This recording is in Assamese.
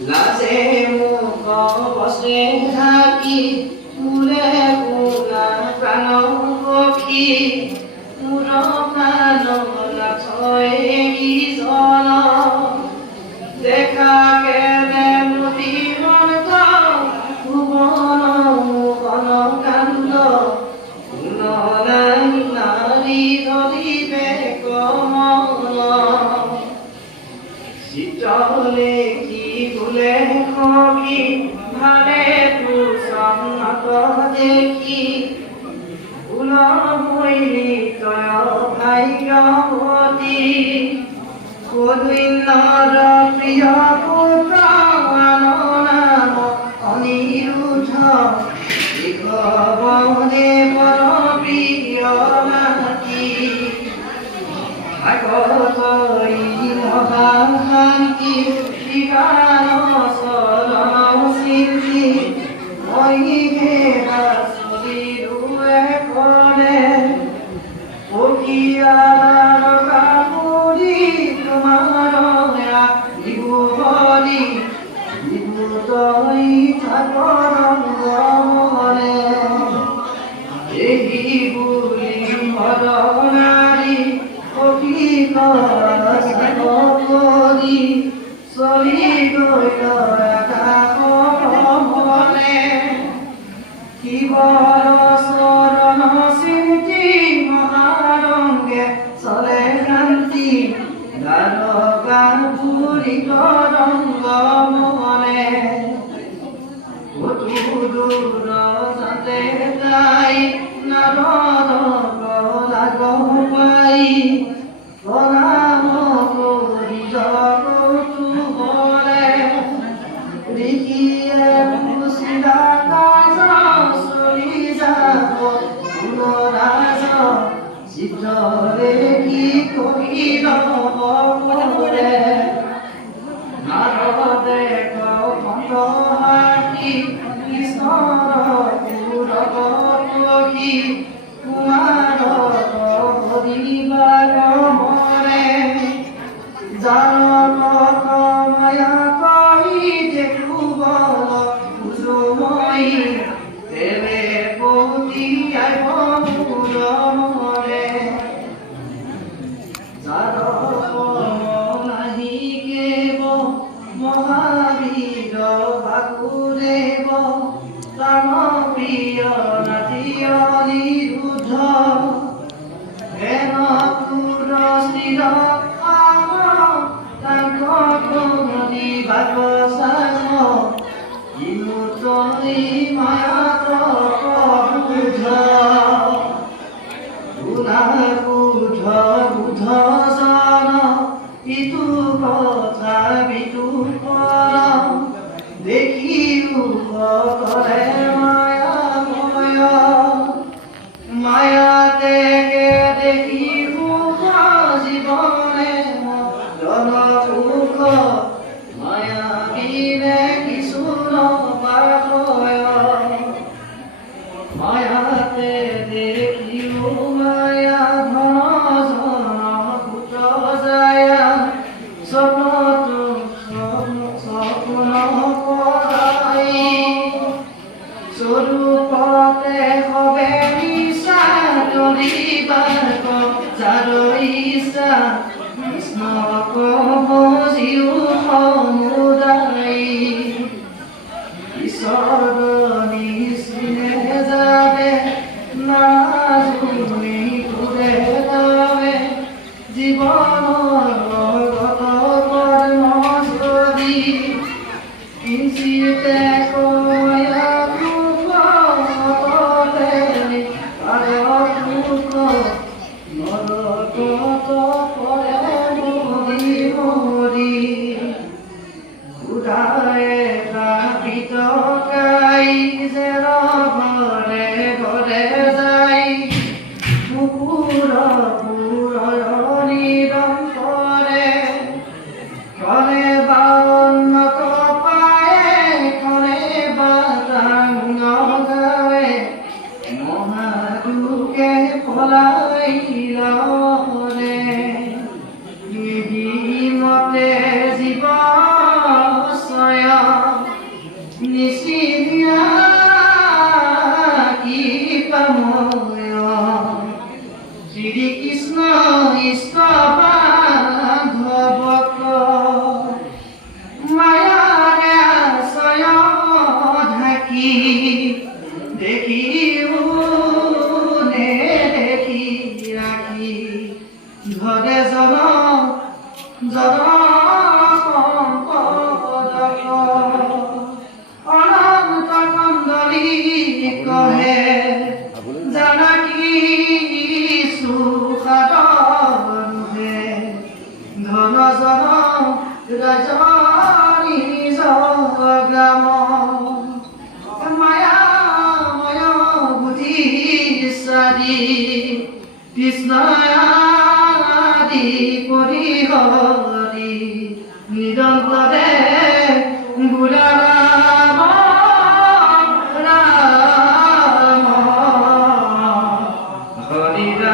লাজে মুখ বসে থাকি ফুলে ফুলা প্ৰাণ পক্ষী মোৰ প্ৰাণ নাথয় ইজন দেখা কেনে মতি মন্ত ভুৱন মোহন কান্দ গুণ নাই নাৰী ধৰিবে কমল চিত্ৰলে কি বোলে সখী ভালে তোৰ চমক দেখি ফুল মৈলি তয় ভাগ্যৱতী কদুন্নৰ প্ৰিয় পুত্ৰ নাম অনিৰুদ্ধ বনে বৰ প্ৰিয় নাতি ভাগৱতী মহাশান্তি বিহাৰ চৰণ চিন্তি মহিমে চলিৰুৱে কৰে পখিয়াৰ কাপুৰি তোমাৰ বিহুবলি বিভূতই ঠাকৰ মনে এই বুলি মৰণাৰী পখি কৰি চলি গৈ মনে শিৱৰ চৰণ চিন্তি মহাৰংগে চলে শান্তি দ্বাৰকা পুৰি ৰংগ মনে দূৰ যাতে যাই নাৰৰ লাগ পাই প্ৰণাম কৰি জগতুবলে ঋষিয়ে পুছিলা কাজ চলি যাব গুণৰাজ চিত্ৰৰে কি কৰি ৰৰে নাৰদে কণ্ঠহাতি কৃষ্ণৰ পুৰবী কুমাৰ হৰিবাৰ মৰে যাৰ মায়া কহি দেখুবল বুজো মই তেনে পতিয়াই মোৰ মৰে যাৰ নাহি কেব মহাবীৰ বাসুদেৱ ৰাম প্ৰিয় নাতি অনিৰুদ্ধ হেন পুৰ স্থিৰ তাଙ୍କ গুণী বাগচান ইমুতনি মায়াত বুধ বুধ বুধ জন ইটো কথা বিটু কৰ দেখি ৰূপ কৰে মায়াময় মায়াতে দেখি সুখ জীৱনে জনসুখ মায়া বিনে কিছু নপায় মায়াতে দেখিও মায়া ধন জন পুত্ৰ যায় স্বপ্ন পৰাই কৃষ্ণ আদি কৰি হৰি নিৰন্তৰে বুলা ৰাম ৰাম হৰি ৰাম